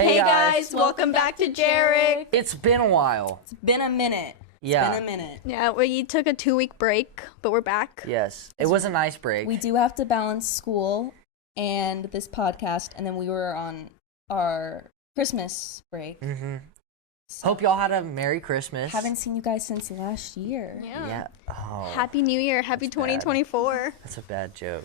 Hey guys, welcome back to JEREC. It's been a while. It's been a minute. Yeah. It's been a minute. Yeah, we took a 2-week break, but we're back. Yes. It was a nice break. We do have to balance school and this podcast, and then we were on our Christmas break. Mm-hmm. So hope y'all had a Merry Christmas. Haven't seen you guys since last year. Yeah. Oh, Happy New Year. Happy 2024. bad. That's a bad joke.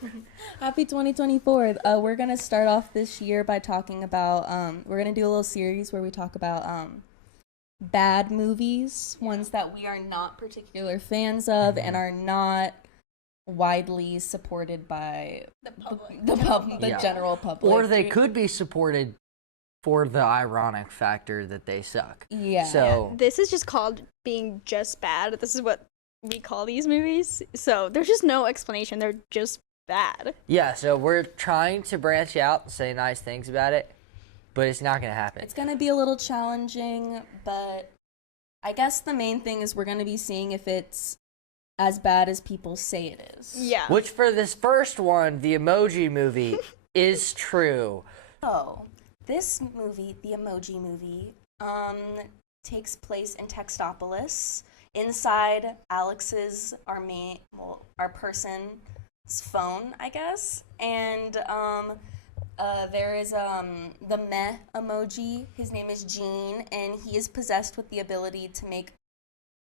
Happy 2024. We're going to start off this year by talking about, we're going to do a little series where we talk about bad movies, ones that we are not particular fans of and are not widely supported by the general public. Or they could be supported for the ironic factor that they suck. Yeah. So this is just called being just bad. This is what we call these movies. So there's just no explanation. They're just bad. Yeah, so we're trying to branch out and say nice things about it, but it's not going to happen. It's going to be a little challenging, but I guess the main thing is we're going to be seeing if it's as bad as people say it is. Yeah. Which for this first one, the Emoji movie, is true. So, this movie, the Emoji movie, takes place in Textopolis, inside Alex's, our person's phone, I guess. And there is the meh emoji. His name is Gene, and he is possessed with the ability to make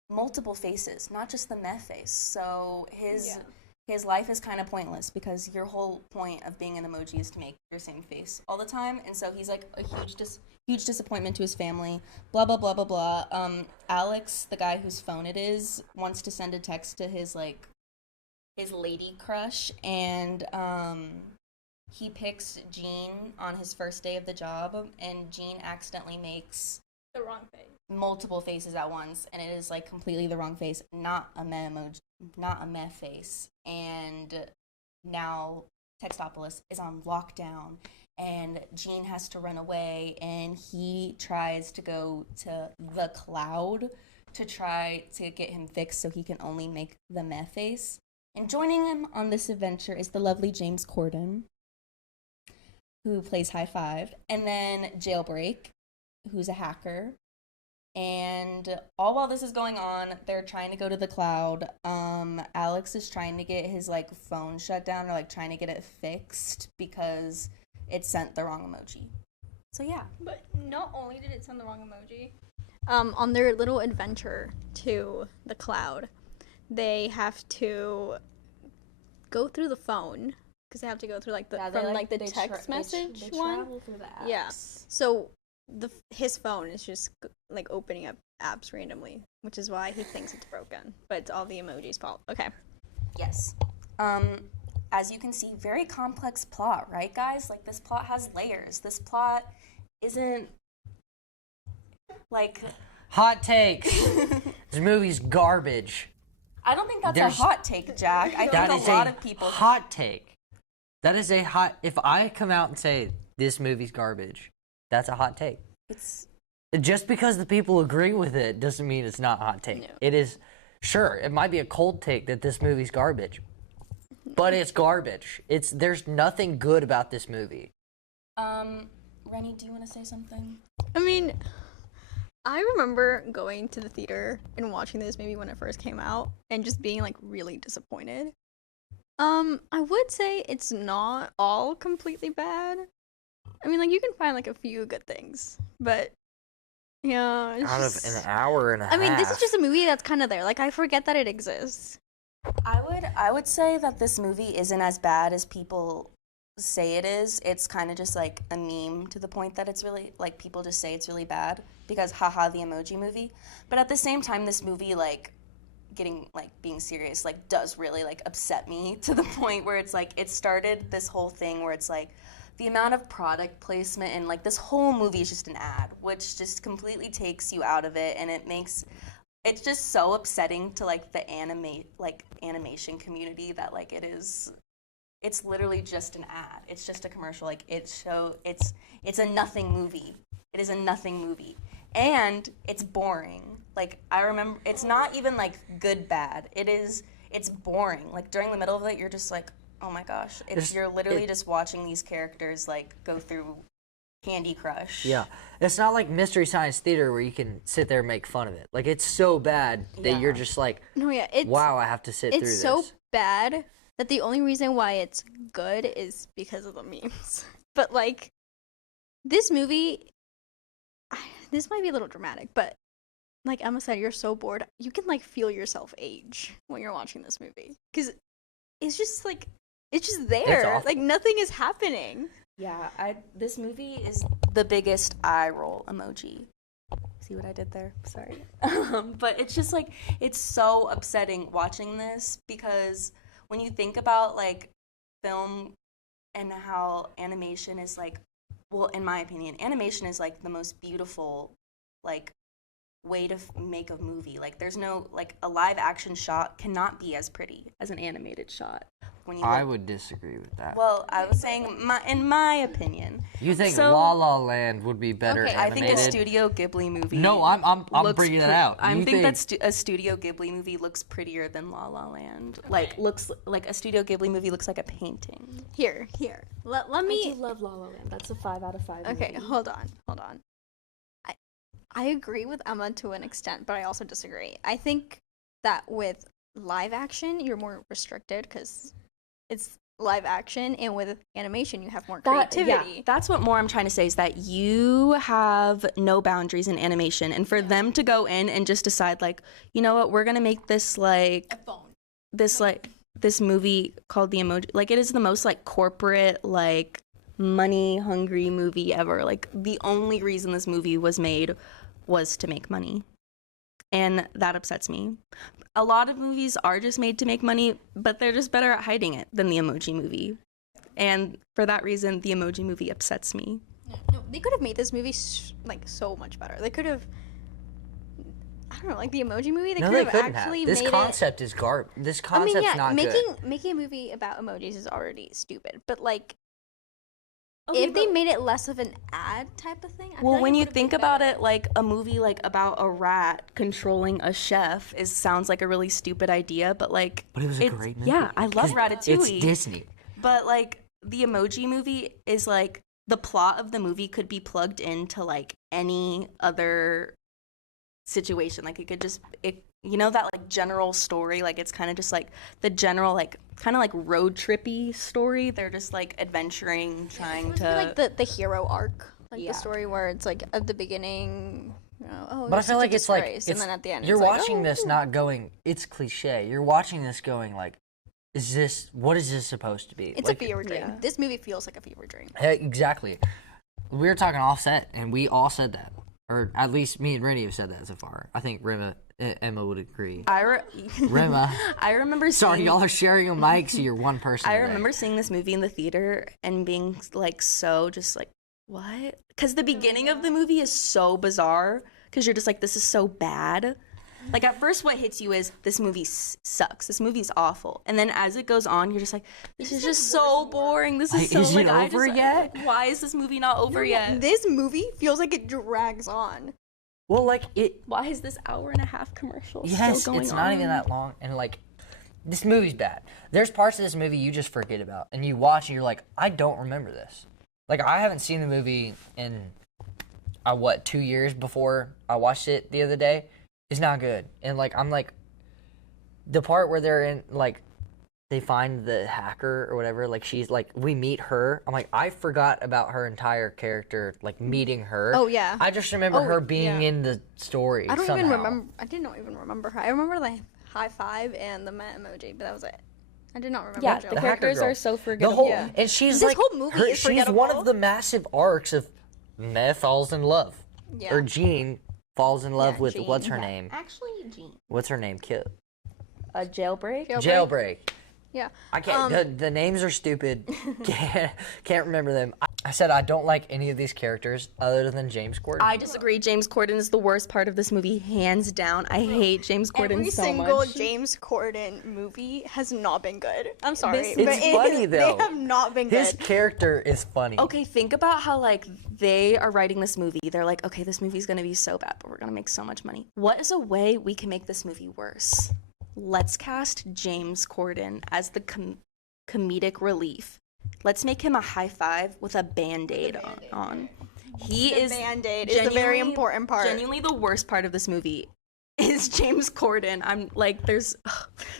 multiple faces, not just the meh face. So his life is kind of pointless because your whole point of being an emoji is to make your same face all the time. And so he's like a huge disappointment to his family, blah, blah, blah, blah, blah. Alex, the guy whose phone it is, wants to send a text to his lady crush, and he picks Gene on his first day of the job, and Gene accidentally makes The wrong face. multiple faces at once, and it is like completely the wrong face, not a meh emoji, not a meh face. And now Textopolis is on lockdown, and Gene has to run away, and he tries to go to the cloud to try to get him fixed so he can only make the meh face. And joining him on this adventure is the lovely James Corden, who plays High Five, and then Jailbreak, who's a hacker. And all while this is going on, they're trying to go to the cloud. Alex is trying to get his phone shut down, or trying to get it fixed because it sent the wrong emoji. So yeah. But not only did it send the wrong emoji, on their little adventure to the cloud, they have to go through the phone because they have to go through the text message they one. travel through the apps. Yeah. So his phone is just opening up apps randomly, which is why he thinks it's broken. But it's all the emoji's fault. Okay. Yes. As you can see, very complex plot, right, guys? This plot has layers. This plot isn't Hot takes. This movie's garbage. I don't think that's a hot take, Jack. I That think is a lot of people. hot take. That is a hot. If I come out and say this movie's garbage, that's a hot take. It's Just because the people agree with it doesn't mean it's not a hot take. No. It is. Sure, it might be a cold take that this movie's garbage, but it's garbage. There's nothing good about this movie. Rennie, do you want to say something? I mean, I remember going to the theater and watching this movie when it first came out and just being really disappointed. I would say it's not all completely bad. I mean, you can find a few good things, but yeah, it's Out just... of an hour and a half. I mean, this is just a movie that's kind of there. I forget that it exists. I would say that this movie isn't as bad as people say it is. It's kind of just a meme to the point that it's really people just say it's really bad because haha the Emoji movie. But at the same time, this movie being serious does really upset me to the point where it's it started this whole thing where it's the amount of product placement and this whole movie is just an ad, which just completely takes you out of it, and it's just so upsetting to the animation community that it's literally just an ad. It's just a commercial. It's a nothing movie. It is a nothing movie. And it's boring. I remember it's not even good bad. It's boring. During the middle of it you're just oh my gosh, you're literally just watching these characters go through Candy Crush. Yeah, it's not like Mystery Science Theater where you can sit there and make fun of it. Like, it's so bad that you're just like, No, yeah, it's wow, I have to sit through this. It's so bad that the only reason why it's good is because of the memes. But like, this movie, this might be a little dramatic, but like Emma said, you're so bored. You can like feel yourself age when you're watching this movie because it's just like it's just there. Like nothing is happening. Yeah, this movie is the biggest eye roll emoji. See what I did there? Sorry. But it's just like, it's so upsetting watching this because when you think about like film and how animation is like, well, in my opinion, animation is like the most beautiful like way to make a movie. Like there's no, like a live action shot cannot be as pretty as an animated shot. When you I would disagree with that. Well, I was saying, in my opinion. You think La La Land would be better animated? I think a Studio Ghibli movie. No, I'm bringing it out. I think that a Studio Ghibli movie looks prettier than La La Land. Okay. Like looks like a Studio Ghibli movie looks like a painting. Here. Let me. I do love La La Land. That's a 5 out of 5. Okay, movie. hold on. I agree with Emma to an extent, but I also disagree. I think that with live action, you're more restricted because it's live action, and with animation, you have more creativity. Yeah, that's what more I'm trying to say is that you have no boundaries in animation, and for them to go in and just decide, like, you know what, we're gonna make this like this movie called the Emoji. Like, it is the most like corporate, like money hungry movie ever. Like, the only reason this movie was made was to make money, and that upsets me. A lot of movies are just made to make money, but they're just better at hiding it than the Emoji movie. And for that reason, the Emoji movie upsets me. No, they could have made this movie like so much better. They could have, I don't know, like the Emoji movie. They could have actually made this concept is garbage. This concept's not good. Making a movie about emojis is already stupid. But like, Okay, if they made it less of an ad type of thing, I feel well, like when it you would've think been about better. it, like a movie like about a rat controlling a chef sounds like a really stupid idea, but like, but it was a great movie. Yeah, I love Ratatouille. It's Disney. But like the Emoji movie is like the plot of the movie could be plugged into like any other situation. Like it could just you know that like general story, like it's kind of just like the general like kind of like road trippy story. They're just like adventuring, trying to like the hero arc, like the story where it's like at the beginning, you know, oh, but I feel like it's like and then at the end, you're it's watching like, this not going. It's cliche. You're watching this going like, what is this supposed to be? It's like, a fever dream. Yeah. This movie feels like a fever dream. Exactly. We were talking offset, and we all said that, or at least me and Rennie have said that so far. I think Emma would agree. Rema. I remember Sorry, y'all are sharing a mic, so you're one person. I remember seeing this movie in the theater and being like so just like, what? Because the beginning of the movie is so bizarre because you're just like, this is so bad. Like at first what hits you is this movie sucks. This movie's awful. And then as it goes on, you're just like, this is just so boring. This is so is like, it over yet? Like, why is this movie not over yet? This movie feels like it drags on. Well, like it. Why is this hour-and-a-half commercial still going on? It's not even that long, and like, this movie's bad. There's parts of this movie you just forget about, and you watch, and you're like, I don't remember this. Like, I haven't seen the movie in, 2 years before I watched it the other day. It's not good, and like, I'm like, the part where they're in, like, they find the hacker or whatever, like, she's like, we meet her. I'm like, I forgot about her entire character, like, meeting her. Oh, yeah. I just remember her being in the story. I don't somehow. even remember. I didn't even remember her. I remember the high five and the Met emoji, but that was it. I did not remember. Yeah, Jill. the characters are so forgettable. The whole, and she's This like, whole movie is she's forgettable. one of the massive arcs of Meth falls in love. Yeah. Or Jean falls in love with, Jean. what's her name? Actually, Jean. What's her name? A jailbreak? Jailbreak. Yeah. I can't. The names are stupid. can't remember them. I said I don't like any of these characters other than James Corden. I disagree. James Corden is the worst part of this movie, hands down. I hate James Corden Every so single much. James Corden movie has not been good. I'm sorry. It's funny though. They have not been good. His character is funny. Okay, think about how like they are writing this movie. They're like, okay, this movie's gonna be so bad, but we're gonna make so much money. What is a way we can make this movie worse? Let's cast James Corden as the comedic relief let's make him a high five with a Band-Aid on. He is Band-Aid is the very important part. Genuinely the worst part of this movie is James Corden. I'm like, this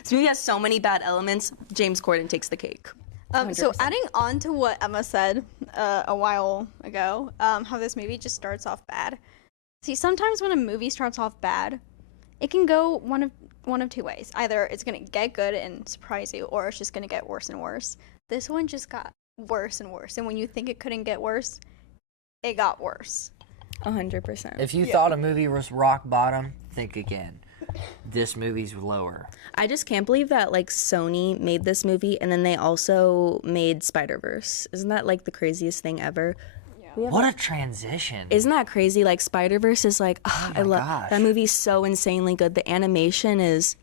movie has so many bad elements. James Corden takes the cake. So adding on to what Emma said a while ago, how this movie just starts off bad. See, sometimes when a movie starts off bad, it can go one of two ways. Either it's gonna get good and surprise you, or it's just gonna get worse and worse. This one just got worse and worse, and when you think it couldn't get worse, it got worse. 100%. If you thought a movie was rock bottom, think again. This movie's lower. I just can't believe that like Sony made this movie and then they also made Spider-Verse. Isn't that like the craziest thing ever? Yeah. What a transition. Isn't that crazy? Like Spider-Verse is like, I love that movie's so insanely good. The animation is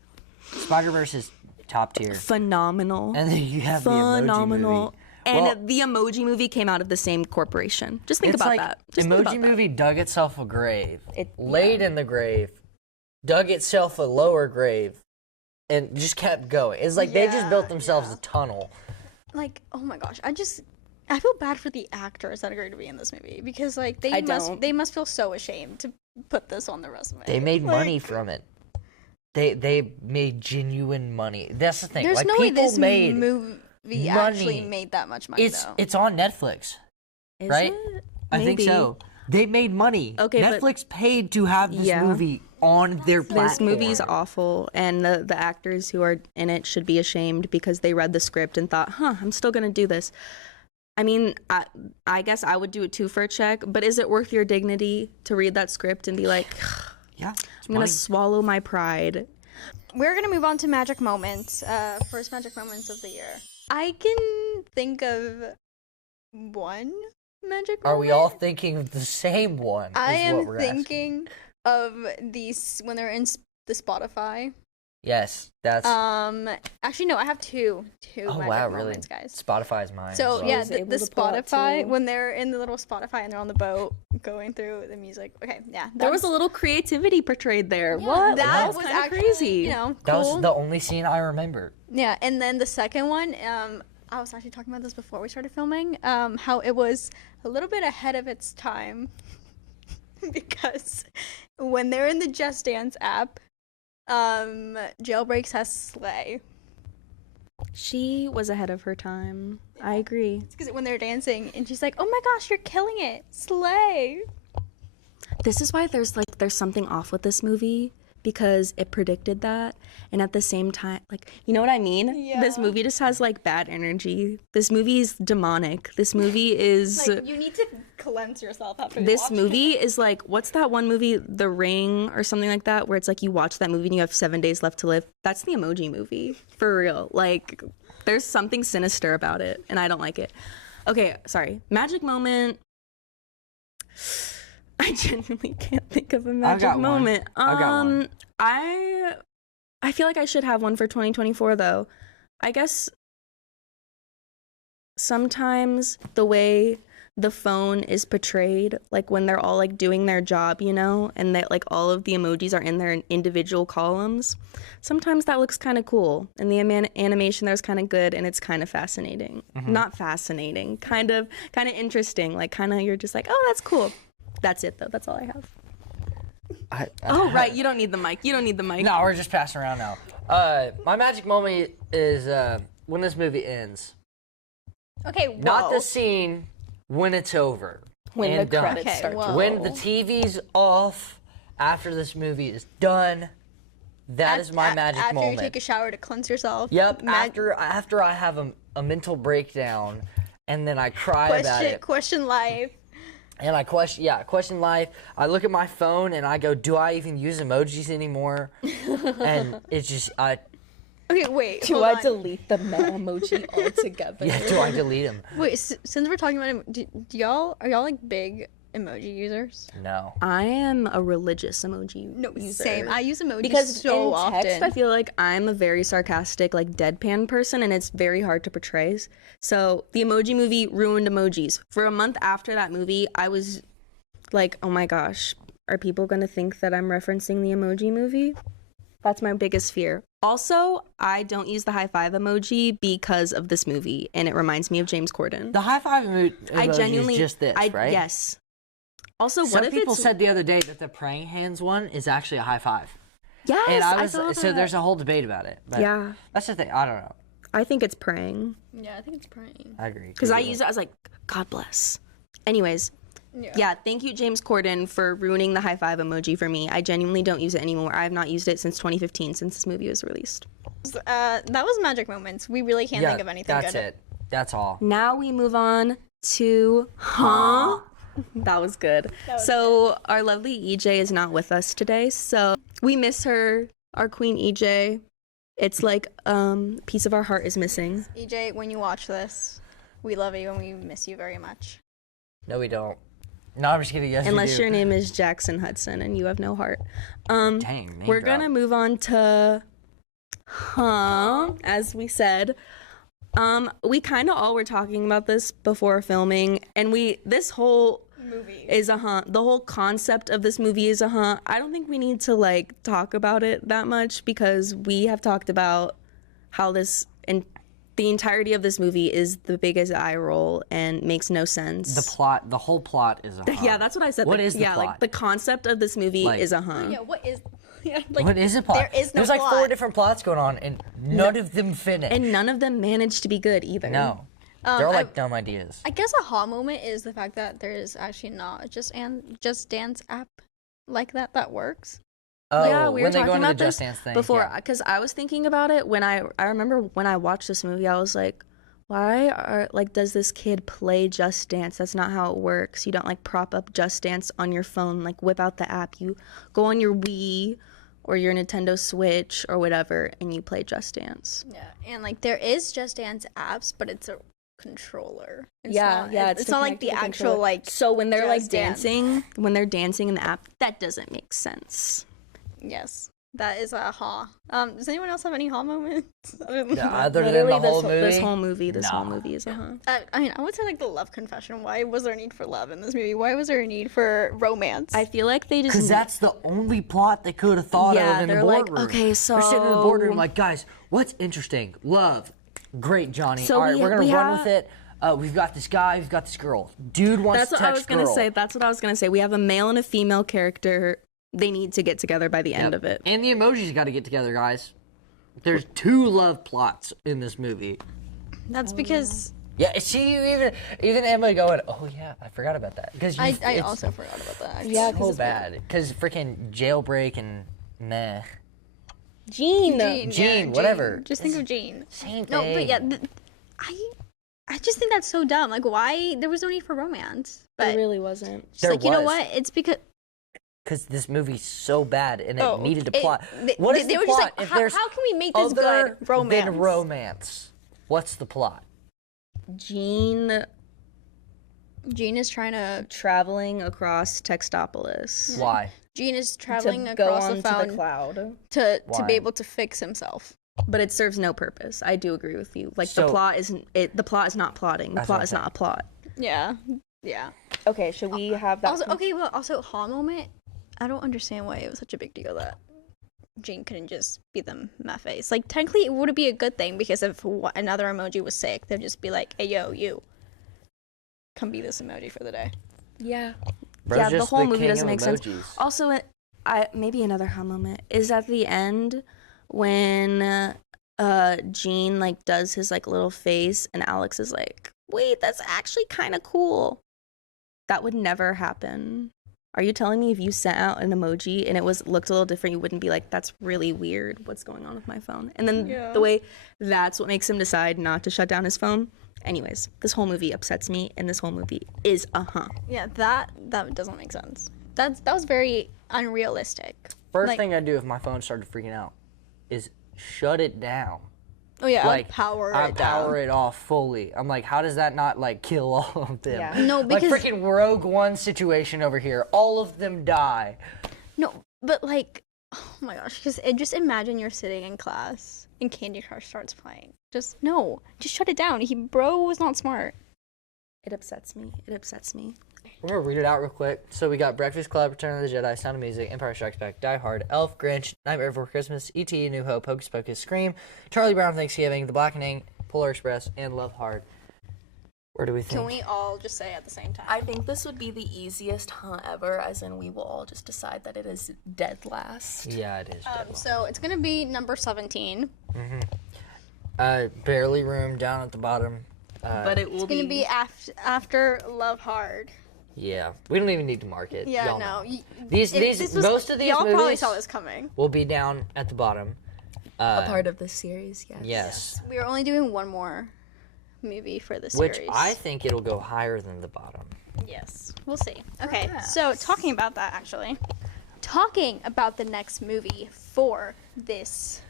Spider-Verse is top tier. Phenomenal. And then you have the Emoji movie. And the Emoji movie came out of the same corporation. Just think about that. Just think about Emoji that. movie dug itself a grave. It laid in the grave, dug itself a lower grave, and just kept going. It's like they just built themselves a tunnel. Like, oh my gosh, I feel bad for the actors that are going to be in this movie because like they must feel so ashamed to put this on their resume. They made money from it. They made genuine money. That's the thing. There's like no way people this made movie actually made that much money. It's on Netflix, right? It? I think so. They made money. Okay, Netflix paid to have this movie on their platform. This movie's awful, and the actors who are in it should be ashamed because they read the script and thought, I'm still going to do this. I mean, I guess I would do it too for a check, but is it worth your dignity to read that script and be like, yeah, I'm going to swallow my pride? We're going to move on to magic moments. First magic moments of the year. I can think of one magic moment. Are we all thinking of the same one? I am thinking of these when they're in the Spotify. Yes, that's. Actually, no, I have two oh magic wow, moments, really? guys. Spotify's mine. So well. yeah, the Spotify when they're in the little Spotify and they're on the boat going through the music. Okay, yeah, there was a little creativity portrayed there. Yeah, what? That was actually crazy. You know, cool. That was the only scene I remembered. Yeah, and then the second one, I was actually talking about this before we started filming. How it was a little bit ahead of its time because when they're in the Just Dance app. Jailbreaks has Slay. She was ahead of her time. I agree. It's because when they're dancing and she's like, "Oh my gosh, you're killing it, Slay." This is why there's something off with this movie because it predicted that, and at the same time, like, you know what I mean? Yeah. This movie just has like bad energy. This movie is demonic. This movie is like you need to cleanse yourself after this movie is like, what's that one movie, The Ring or something like that, where it's like you watch that movie and you have 7 days left to live? That's the Emoji movie for real. Like there's something sinister about it and I don't like it. Okay, sorry. Magic moment. I genuinely can't think of a magic moment. I've got one. I feel like I should have one for 2024 though. I guess sometimes the way the phone is portrayed, like when they're all like doing their job, you know, and that like all of the emojis are in their individual columns. Sometimes that looks kind of cool, and the animation there's kind of good, and it's kind of fascinating. Not fascinating, kind of interesting. Like kind of you're just like, oh, that's cool. That's it though. That's all I have. Right. You don't need the mic. No, we're just passing around now. My magic moment is when this movie ends. Okay, whoa. Not the scene. When it's over. When and the done. credits start. Whoa. When the TV's off after this movie is done. That is my magic moment. After you take a shower to cleanse yourself. Yep. After I have a mental breakdown and then I cry about it. Question life. And I question life. I look at my phone and I go, do I even use emojis anymore? And it's just Okay, wait. Do I delete the emoji altogether? Yeah, do I delete them? Wait, since we're talking about it, are y'all like big emoji users? No. I am a religious emoji user. Same. I use emojis because so in text, often. I feel like I'm a very sarcastic, like deadpan person, and it's very hard to portray. So the Emoji Movie ruined emojis. For a month after that movie, I was like, oh my gosh, are people gonna think that I'm referencing the Emoji Movie? That's my biggest fear. Also, I don't use the high five emoji because of this movie, and it reminds me of James Corden. The high five I emoji genuinely, is just this, right? Yes. Also, Some what if people it's... said the other day that the praying hands one is actually a high five. Yes, And I saw so that. there's a whole debate about it. But Yeah. that's the thing. I don't know. I think it's praying. Yeah, I think it's praying. I agree. Because I use it as like, God bless. Anyways, yeah, thank you, James Corden, for ruining the high five emoji for me. I genuinely don't use it anymore. I have not used it since 2015, since this movie was released. That was magic moments. We really can't think of anything that's good. it. That's all. Now we move on to That was good. So our lovely EJ is not with us today, so we miss her, our queen EJ. It's like piece of our heart is missing. EJ, when you watch this, we love you and we miss you very much. No, we don't. No, I'm just kidding. Yes, Unless we do. your name is Jackson Hudson and you have no heart. Dang, name we're drop. gonna move on to as we said. We kind of all were talking about this before filming, and this whole Movie is the whole concept of this movie is I don't think we need to like talk about it that much because we have talked about how this and the entirety of this movie is the biggest eye roll and makes no sense. The whole plot is a Yeah, that's what I said. What is the plot? like the concept of this movie is Yeah, what is? Yeah, like, what is a plot? There is no There's like plot. 4 different plots going on, and none of them finish. And none of them managed to be good either. No, they're all like dumb ideas. I guess a ha moment is the fact that there is actually not Just Dance app like that works. Oh, Yeah, we were when they talking go into the about this Just Dance thing before, yeah. because I was thinking about it when I remember when I watched this movie, I was like, does this kid play Just Dance? That's not how it works. You don't like prop up Just Dance on your phone, like whip out the app. You go on your Wii or your Nintendo Switch or whatever, and you play Just Dance. Yeah, and like there is Just Dance apps, but it's a controller. It's it's not like the actual like. So when they're like Just Dance. dancing, when they're dancing in the app, that doesn't make sense. Yes, that is a ha. Does anyone else have any ha moments? Other than the Literally, whole movie. this whole movie is a I mean, I would say like the love confession. Why was there a need for love in this movie? Why was there a need for romance? I feel like they just Because that's the only plot they could have thought Yeah, of in the they're like, boardroom. okay, They're sitting in the so- boardroom like, guys, what's interesting? Love. Great, Johnny. So All right, we're going we to run have- with it. We've got this guy, we've got this girl. Dude wants That's to what I text was gonna girl. say. That's what I was gonna say. We have a male and a female character. They need to get together by the end of it. And the emojis got to get together, guys. There's 2 love plots in this movie. That's because Yeah, see, even Emily going, oh yeah, I forgot about that. Because I also forgot about that. Actually. Yeah, so bad. Because freaking jailbreak and meh. Jean. Jean, whatever. Just think of Jean. Same No, but thing. yeah, I just think that's so dumb. Like, why? There was no need for romance. But It really wasn't. just There like, you know was. what? It's because This movie's so bad and it needed a plot. They What is the were plot? just like, If how there's can we make this other good? Romance. than romance, what's the plot? Jean Jean is trying to. traveling across Textopolis Why? Jean is traveling to go across on the to fountain the cloud. to Why? be able to fix himself. But it serves no purpose. I do agree with you. Like So- the plot isn't. The plot is not plotting. The That's plot what is I'm not a plot. Yeah. Yeah. Okay, should we have that? Also, okay, well, also, ha moment. I don't understand why it was such a big deal that Jean couldn't just be the meh face. Like, technically, it would be a good thing because if another emoji was sick, they'd just be like, hey, yo, you. Come be this emoji for the day. Yeah. Bro's Yeah, the just whole movie king doesn't of make sense. emojis. Also, maybe another ha moment is at the end when Jean like does his like little face and Alex is like, wait, that's actually kind of cool. That would never happen. Are you telling me if you sent out an emoji and it looked a little different, you wouldn't be like, that's really weird. What's going on with my phone? And then the way that's what makes him decide not to shut down his phone. Anyways, this whole movie upsets me, and this whole movie is Yeah, that doesn't make sense. That was very unrealistic. First Like- thing I do if my phone started freaking out is shut it down. Oh, yeah, Like power I it power down. it off fully. I'm like, how does that not like kill all of them? Yeah. No, because- like freaking Rogue One situation over here. All of them die. No, but like, oh my gosh, just imagine you're sitting in class and Candy Crush starts playing. Just shut it down. Bro was not smart. It upsets me. We're gonna read it out real quick. So we got Breakfast Club, Return of the Jedi, Sound of Music, Empire Strikes Back, Die Hard, Elf, Grinch, Nightmare Before Christmas, E.T., New Hope, Hocus Pocus, Scream, Charlie Brown Thanksgiving, The Blackening, Polar Express, and Love Hard. Where do we think? Can we all just say at the same time? I think this would be the easiest ever, as in we will all just decide that it is dead last. Yeah, it is. So it's gonna be number 17. Barely Room down at the bottom. But it will It's gonna be after Love Hard. Yeah, we don't even need to mark it. Yeah, Y'all no. know. Most of these y'all probably movies saw this coming. will be down at the bottom. a part of this series, yes. Yes. We are only doing one more movie for the Which series. I think it'll go higher than the bottom. Yes, we'll see. Okay, Perhaps. so talking about that, actually, talking about the next movie for this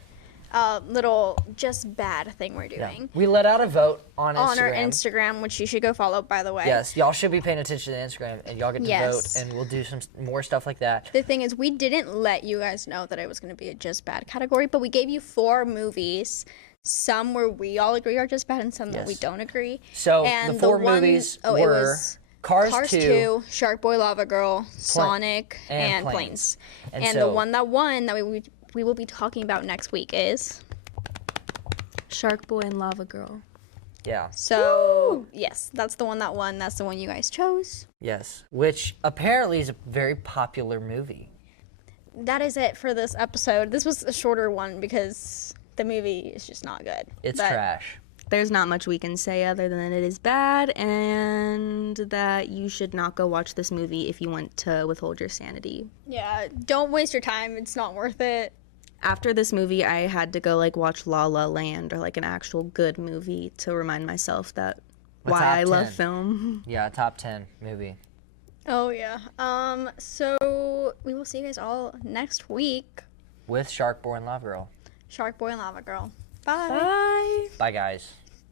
little just bad thing we're doing We let out a vote on Instagram. on our Instagram, which you should go follow, by the way. Yes, y'all should be paying attention to Instagram, and y'all get to Yes. vote, and we'll do some more stuff like that. The thing is, we didn't let you guys know that it was going to be a just bad category, but we gave you 4 movies. Some where we all agree are just bad, and some that we Yes. don't agree. So And the 4 one- movies it were was Cars, Cars 2, 2, Shark Boy Lava Girl, Sonic, and Planes. Planes. And And so- the one that won that we will be talking about next week is... Shark Boy and Lava Girl. Yeah, So, yes, that's the one that won. That's the one you guys chose. yes, which apparently is a very popular movie. That is it for this episode. This was a shorter one because the movie is just not good. It's But trash. There's not much we can say other than it is bad and that you should not go watch this movie if you want to withhold your sanity. Yeah, don't waste your time. It's not worth it. After this movie, I had to go watch La La Land or an actual good movie to remind myself that A why top I love 10. film. Yeah, top 10 movie. Oh, yeah. So we will see you guys all next week. With Shark Boy and Lava Girl. Shark Boy and Lava Girl. Bye. Bye. Bye, guys.